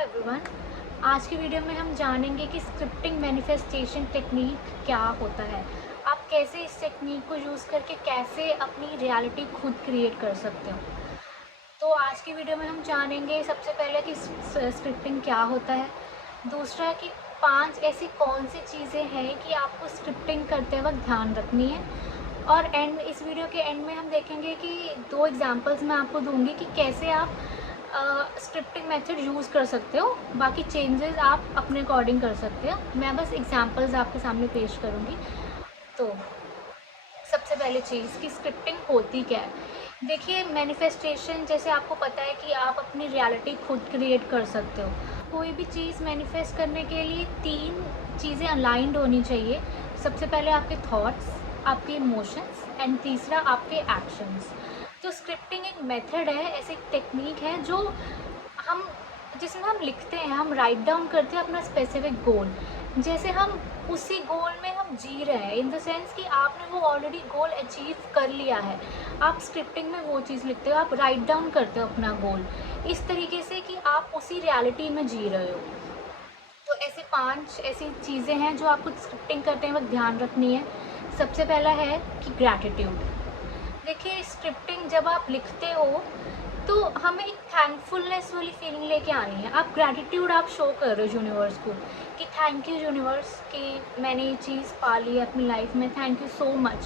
Everyone. आज की video में हम जानेंगे कि स्क्रिप्टिंग मैनिफेस्टेशन टेक्निक क्या होता है। आप कैसे इस टेक्निक को यूज़ करके कैसे अपनी रियलिटी खुद क्रिएट कर सकते हो। तो आज की वीडियो में हम जानेंगे सबसे पहले कि स्क्रिप्टिंग क्या होता है, दूसरा कि 5 ऐसी कौन सी चीज़ें हैं कि आपको स्क्रिप्टिंग करते वक्त ध्यान रखनी है, और इस वीडियो के एंड में हम देखेंगे कि 2 एग्जांपल्स मैं आपको दूंगी कि कैसे आप स्क्रिप्टिंग मेथड यूज़ कर सकते हो। बाकी चेंजेस आप अपने अकॉर्डिंग कर सकते हो। मैं बस एग्जांपल्स आपके सामने पेश करूँगी। तो सबसे पहले चीज़ कि स्क्रिप्टिंग होती क्या है। देखिए, मैनिफेस्टेशन जैसे आपको पता है कि आप अपनी रियलिटी खुद क्रिएट कर सकते हो। कोई भी चीज़ मैनिफेस्ट करने के लिए 3 चीज़ें अलाइंड होनी चाहिए। सबसे पहले आपके थॉट्स, आपके इमोशंस एंड तीसरा आपके एक्शंस। तो स्क्रिप्टिंग एक मेथड है, ऐसी टेक्निक है जो हम जिसमें हम लिखते हैं, हम राइट डाउन करते हैं अपना स्पेसिफिक गोल। जैसे हम उसी गोल में हम जी रहे हैं, इन द सेंस कि आपने वो ऑलरेडी गोल अचीव कर लिया है। आप स्क्रिप्टिंग में वो चीज़ लिखते हो, आप राइट डाउन करते हो अपना गोल इस तरीके से कि आप उसी रियलिटी में जी रहे हो। तो ऐसे 5 ऐसी चीज़ें हैं जो आपको स्क्रिप्टिंग करते वक्त ध्यान रखनी है। सबसे पहला है कि ग्रैटिट्यूड। देखिए, स्क्रिप्टिंग जब आप लिखते हो तो हमें एक थैंकफुलनेस वाली फीलिंग लेके आनी है। आप ग्रैटिट्यूड आप शो कर रहे हो यूनिवर्स को कि थैंक यू यूनिवर्स कि मैंने ये चीज़ पा ली है अपनी लाइफ में, थैंक यू सो मच।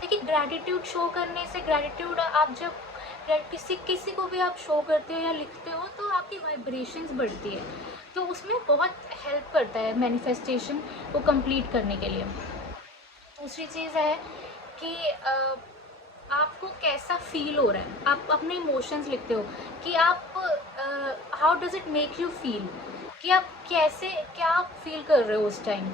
देखिए, ग्रैटिट्यूड शो करने से, ग्रैटिट्यूड आप जब किसी को भी आप शो करते हो या लिखते हो तो आपकी वाइब्रेशंस बढ़ती है। तो उसमें बहुत हेल्प करता है मैनिफेस्टेशन को कंप्लीट करने के लिए। दूसरी चीज़ है कि आपको कैसा फील हो रहा है। आप अपने इमोशंस लिखते हो कि आप how does it make you feel, कि आप कैसे क्या फील कर रहे हो उस टाइम।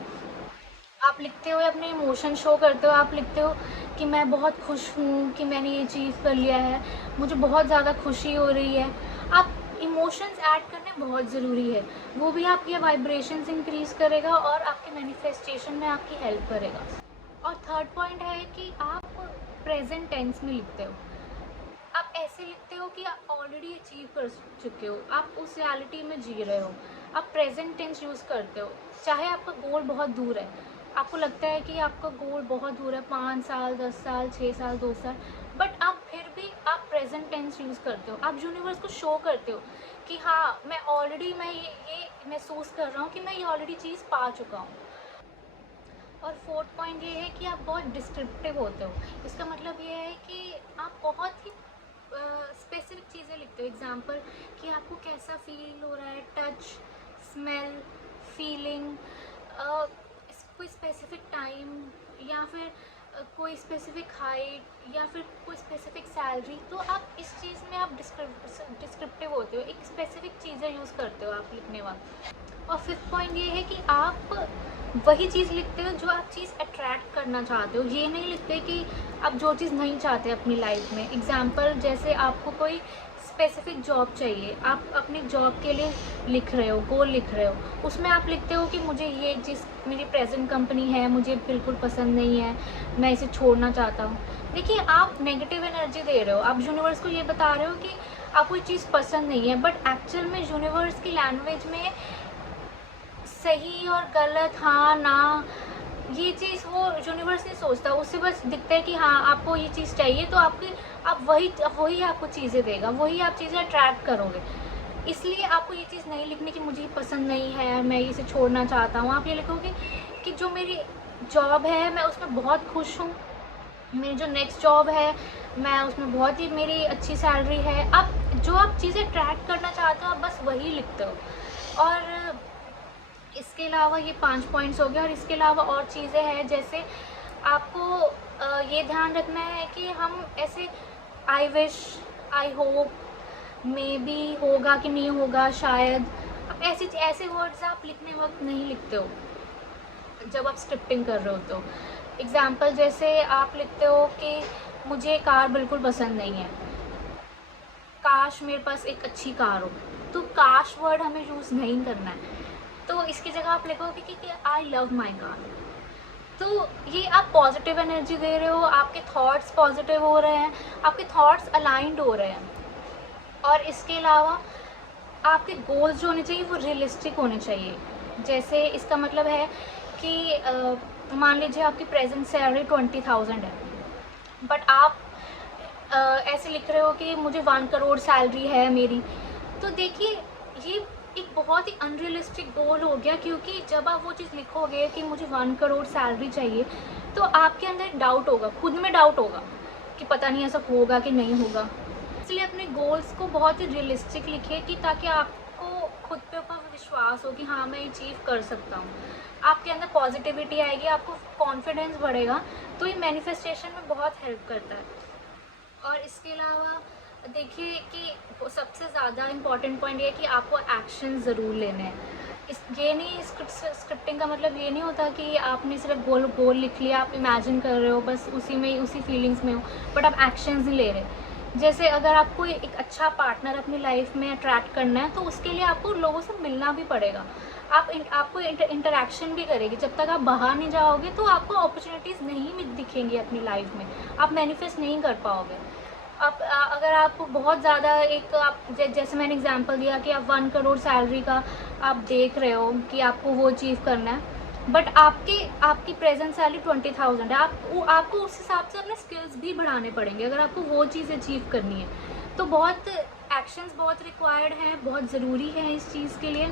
आप लिखते हो, अपने इमोशन शो करते हो। आप लिखते हो कि मैं बहुत खुश हूँ कि मैंने ये चीज़ कर लिया है, मुझे बहुत ज़्यादा खुशी हो रही है। आप इमोशंस ऐड करने बहुत ज़रूरी है, वो भी आपके वाइब्रेशंस इंक्रीज़ करेगा और आपके मैनिफेस्टेशन में आपकी हेल्प करेगा। और थर्ड पॉइंट है कि आप प्रेजेंट टेंस में लिखते हो। आप ऐसे लिखते हो कि आप ऑलरेडी अचीव कर चुके हो, आप उस रियलिटी में जी रहे हो। आप प्रेजेंट टेंस यूज़ करते हो। चाहे आपका गोल बहुत दूर है, आपको लगता है कि आपका गोल बहुत दूर है, 5 साल, 10 साल, 6 साल, 2 साल, बट आप फिर भी आप प्रेजेंट टेंस यूज़ करते हो। आप यूनिवर्स को शो करते हो कि हाँ, मैं ये महसूस कर रहा हूँ कि मैं ये ऑलरेडी चीज़ पा चुका हूँ। और फोर्थ पॉइंट ये है कि आप बहुत डिस्क्रिप्टिव होते हो। इसका मतलब ये है कि आप बहुत ही स्पेसिफिक चीज़ें लिखते हो। एग्जाम्पल कि आपको कैसा फील हो रहा है, टच, स्मेल, फीलिंग, कोई स्पेसिफिक टाइम, या फिर कोई स्पेसिफिक हाइट, या फिर कोई स्पेसिफिक सैलरी। तो आप इस चीज़ में आप डिस्क्रिप्टिव होते हो, एक स्पेसिफिक चीज़ें यूज़ करते हो आप लिखने वक्त। और फिफ्थ पॉइंट ये है कि आप वही चीज़ लिखते हो जो आप चीज़ अट्रैक्ट करना चाहते हो। ये नहीं लिखते कि आप जो चीज़ नहीं चाहते अपनी लाइफ में। एग्जाम्पल, जैसे आपको कोई स्पेसिफिक जॉब चाहिए, आप अपनी जॉब के लिए लिख रहे हो, गोल लिख रहे हो, उसमें आप लिखते हो कि मुझे ये जिस मेरी प्रेजेंट कंपनी है मुझे बिल्कुल पसंद नहीं है, मैं इसे छोड़ना चाहता हूँ। देखिए, आप नेगेटिव एनर्जी दे रहे हो। आप यूनिवर्स को ये बता रहे हो कि आपको ये चीज़ पसंद नहीं है, बट एक्चुअल में यूनिवर्स की लैंग्वेज में सही और गलत, हाँ ना, ये चीज़ वो यूनिवर्स नहीं सोचता। उससे बस दिखता है कि हाँ, आपको ये चीज़ चाहिए, तो आप वही आपको चीज़ें देगा, वही आप चीज़ें अट्रैक्ट करोगे। इसलिए आपको ये चीज़ नहीं लिखनी कि मुझे ये पसंद नहीं है, मैं इसे छोड़ना चाहता हूँ। आप ये लिखोगे कि जो मेरी जॉब है मैं उसमें बहुत खुश हूँ, मेरी जो नेक्स्ट जॉब है मैं उसमें बहुत ही मेरी अच्छी सैलरी है। आप जो आप चीज़ें अट्रैक्ट करना चाहते हो, आप बस वही लिखते हो। और इसके अलावा ये 5 पॉइंट्स हो गए। और इसके अलावा और चीज़ें हैं, जैसे आपको ये ध्यान रखना है कि हम ऐसे I wish, I hope, may be होगा कि नहीं होगा, शायद, आप ऐसे वर्ड्स आप लिखने वक्त नहीं लिखते हो जब आप स्क्रिप्टिंग कर रहे हो। तो एग्जाम्पल, जैसे आप लिखते हो कि मुझे कार बिल्कुल पसंद नहीं है, काश मेरे पास एक अच्छी कार हो। तो काश वर्ड हमें यूज़ नहीं करना है। तो इसकी जगह आप लिखोगे कि आई लव माई कार। तो ये आप पॉजिटिव एनर्जी दे रहे हो, आपके थॉट्स पॉजिटिव हो रहे हैं, आपके थॉट्स अलाइंड हो रहे हैं। और इसके अलावा आपके गोल्स जो होने चाहिए वो रियलिस्टिक होने चाहिए। जैसे इसका मतलब है कि मान लीजिए आपकी प्रेजेंट सैलरी 20,000 है, बट आप ऐसे लिख रहे हो कि मुझे 1 करोड़ सैलरी है मेरी। तो देखिए, ये एक बहुत ही अनरियलिस्टिक गोल हो गया, क्योंकि जब आप वो चीज़ लिखोगे कि मुझे 1 करोड़ सैलरी चाहिए, तो आपके अंदर एक डाउट होगा, खुद में डाउट होगा कि पता नहीं ऐसा होगा कि नहीं होगा। इसलिए अपने गोल्स को बहुत ही रियलिस्टिक लिखिए, कि ताकि आपको खुद पे ऊपर विश्वास हो कि हाँ, मैं अचीव कर सकता हूँ। आपके अंदर पॉजिटिविटी आएगी, आपको कॉन्फिडेंस बढ़ेगा, तो ये मैनिफेस्टेशन में बहुत हेल्प करता है। और इसके अलावा देखिए कि सबसे ज़्यादा इम्पॉर्टेंट पॉइंट ये है कि आपको एक्शन ज़रूर लेने हैं। ये नहीं, स्क्रिप्टिंग का मतलब ये नहीं होता कि आपने सिर्फ गोल लिख लिया, आप इमेजिन कर रहे हो, बस उसी में उसी फीलिंग्स में हो, बट आप एक्शंस नहीं ले रहे। जैसे अगर आपको एक अच्छा पार्टनर अपनी लाइफ में अट्रैक्ट करना है, तो उसके लिए आपको लोगों से मिलना भी पड़ेगा। आपको इंटरेक्शन भी करेगी। जब तक आप बाहर नहीं जाओगे तो आपको अपॉर्चुनिटीज़ नहीं दिखेंगी अपनी लाइफ में, आप मैनिफेस्ट नहीं कर पाओगे। अगर आप बहुत ज़्यादा जैसे मैंने एग्जांपल दिया कि आप 1 करोड़ सैलरी का आप देख रहे हो कि आपको वो अचीव करना है, बट आपकी प्रेजेंट सैलरी 20,000 है। आपको उस हिसाब से अपने स्किल्स भी बढ़ाने पड़ेंगे अगर आपको वो चीज़ अचीव करनी है। तो बहुत एक्शंस बहुत रिक्वायर्ड हैं, बहुत ज़रूरी है इस चीज़ के लिए।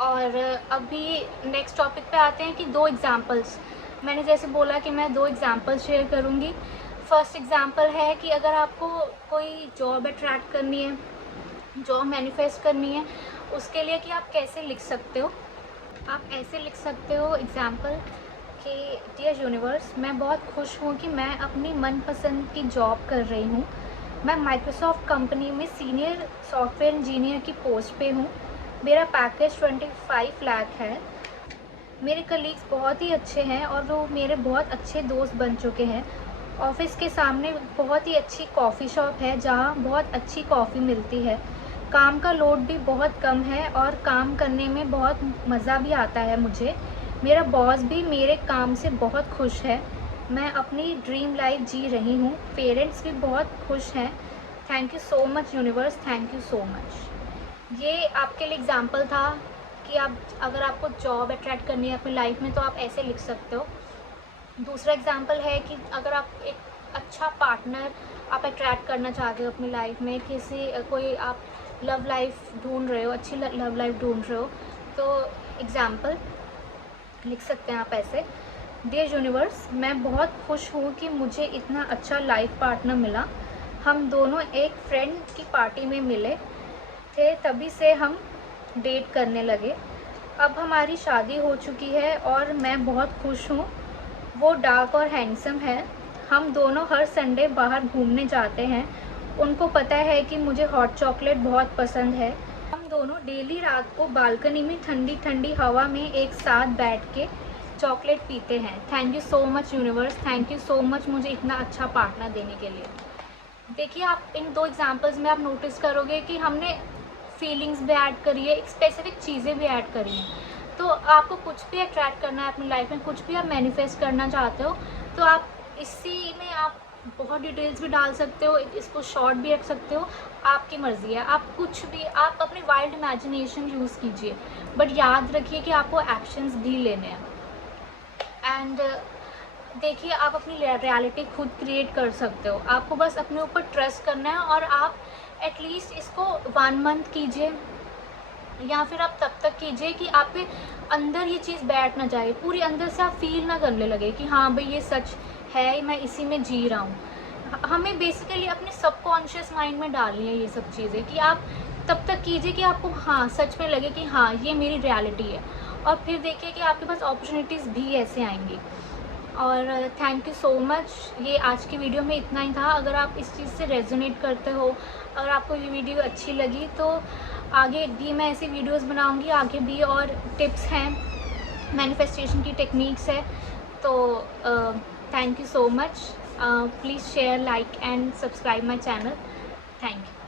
और अभी नेक्स्ट टॉपिक पे आते हैं कि 2 एग्जांपल्स। मैंने जैसे बोला कि मैं 2 एग्जांपल्स शेयर करूँगी। फर्स्ट एग्जांपल है कि अगर आपको कोई जॉब अट्रैक्ट करनी है, जॉब मैनिफेस्ट करनी है, उसके लिए कि आप कैसे लिख सकते हो। आप ऐसे लिख सकते हो एग्जांपल कि डियर यूनिवर्स, मैं बहुत खुश हूँ कि मैं अपनी मनपसंद की जॉब कर रही हूँ। मैं माइक्रोसॉफ्ट कंपनी में सीनियर सॉफ्टवेयर इंजीनियर की पोस्ट पे हूँ। मेरा पैकेज 25 लाख है। मेरे कलीग्स बहुत ही अच्छे हैं और वो मेरे बहुत अच्छे दोस्त बन चुके हैं। ऑफिस के सामने बहुत ही अच्छी कॉफ़ी शॉप है जहाँ बहुत अच्छी कॉफ़ी मिलती है। काम का लोड भी बहुत कम है और काम करने में बहुत मज़ा भी आता है मुझे। मेरा बॉस भी मेरे काम से बहुत खुश है। मैं अपनी ड्रीम लाइफ जी रही हूँ। पेरेंट्स भी बहुत खुश हैं। Thank you so much universe, thank you so much. ये आपके लिए एग्जांपल था कि अगर आपको जॉब अट्रैक्ट करनी है अपनी लाइफ में तो आप ऐसे लिख सकते हो। दूसरा एग्जांपल है कि अगर आप एक अच्छा पार्टनर आप अट्रैक्ट करना चाहते हो अपनी लाइफ में, कोई आप लव लाइफ ढूंढ रहे हो, अच्छी लव लाइफ ढूंढ रहे हो, तो एग्जांपल लिख सकते हैं आप ऐसे। डियर यूनिवर्स, मैं बहुत खुश हूँ कि मुझे इतना अच्छा लाइफ पार्टनर मिला। हम दोनों एक फ्रेंड की पार्टी में मिले थे, तभी से हम डेट करने लगे। अब हमारी शादी हो चुकी है और मैं बहुत खुश हूँ। वो डार्क और हैंडसम है। हम दोनों हर संडे बाहर घूमने जाते हैं। उनको पता है कि मुझे हॉट चॉकलेट बहुत पसंद है। हम दोनों डेली रात को बालकनी में ठंडी ठंडी हवा में एक साथ बैठ के चॉकलेट पीते हैं। Thank you so much universe, thank you so much मुझे इतना अच्छा पार्टनर देने के लिए। देखिए, आप इन 2 एग्जांपल्स में आप नोटिस करोगे कि हमने फीलिंग्स भी ऐड करी है, एक स्पेसिफिक चीज़ें भी ऐड करी हैं। तो आपको कुछ भी अट्रैक्ट करना है अपनी लाइफ में, कुछ भी आप मैनिफेस्ट करना चाहते हो, तो आप इसी में आप बहुत डिटेल्स भी डाल सकते हो, इसको शॉर्ट भी रख सकते हो, आपकी मर्ज़ी है। आप कुछ भी, आप अपनी वाइल्ड इमेजिनेशन यूज़ कीजिए, बट याद रखिए कि आपको एक्शंस भी लेने हैं। एंड देखिए, आप अपनी रियलिटी खुद क्रिएट कर सकते हो। आपको बस अपने ऊपर ट्रस्ट करना है और आप एटलीस्ट इसको 1 मंथ कीजिए, या फिर आप तब तक कीजिए कि आपके अंदर ये चीज़ बैठ ना जाए, पूरी अंदर से आप फील ना करने लगे कि हाँ भाई ये सच है, मैं इसी में जी रहा हूँ। हमें बेसिकली अपने सबकॉन्शियस माइंड में डालनी है ये सब चीज़ें, कि आप तब तक कीजिए कि आपको हाँ सच में लगे कि हाँ ये मेरी रियलिटी है। और फिर देखिए कि आपके पास अपॉर्चुनिटीज़ भी ऐसे आएंगी। और थैंक यू सो मच। ये आज की वीडियो में इतना ही था। अगर आप इस चीज़ से रेजोनेट करते हो, अगर आपको ये वीडियो अच्छी लगी, तो आगे भी मैं ऐसी वीडियोस बनाऊंगी, आगे भी और टिप्स हैं, मैनिफेस्टेशन की टेक्निक्स है। तो thank you so much. Please share, like and subscribe my channel. Thank you.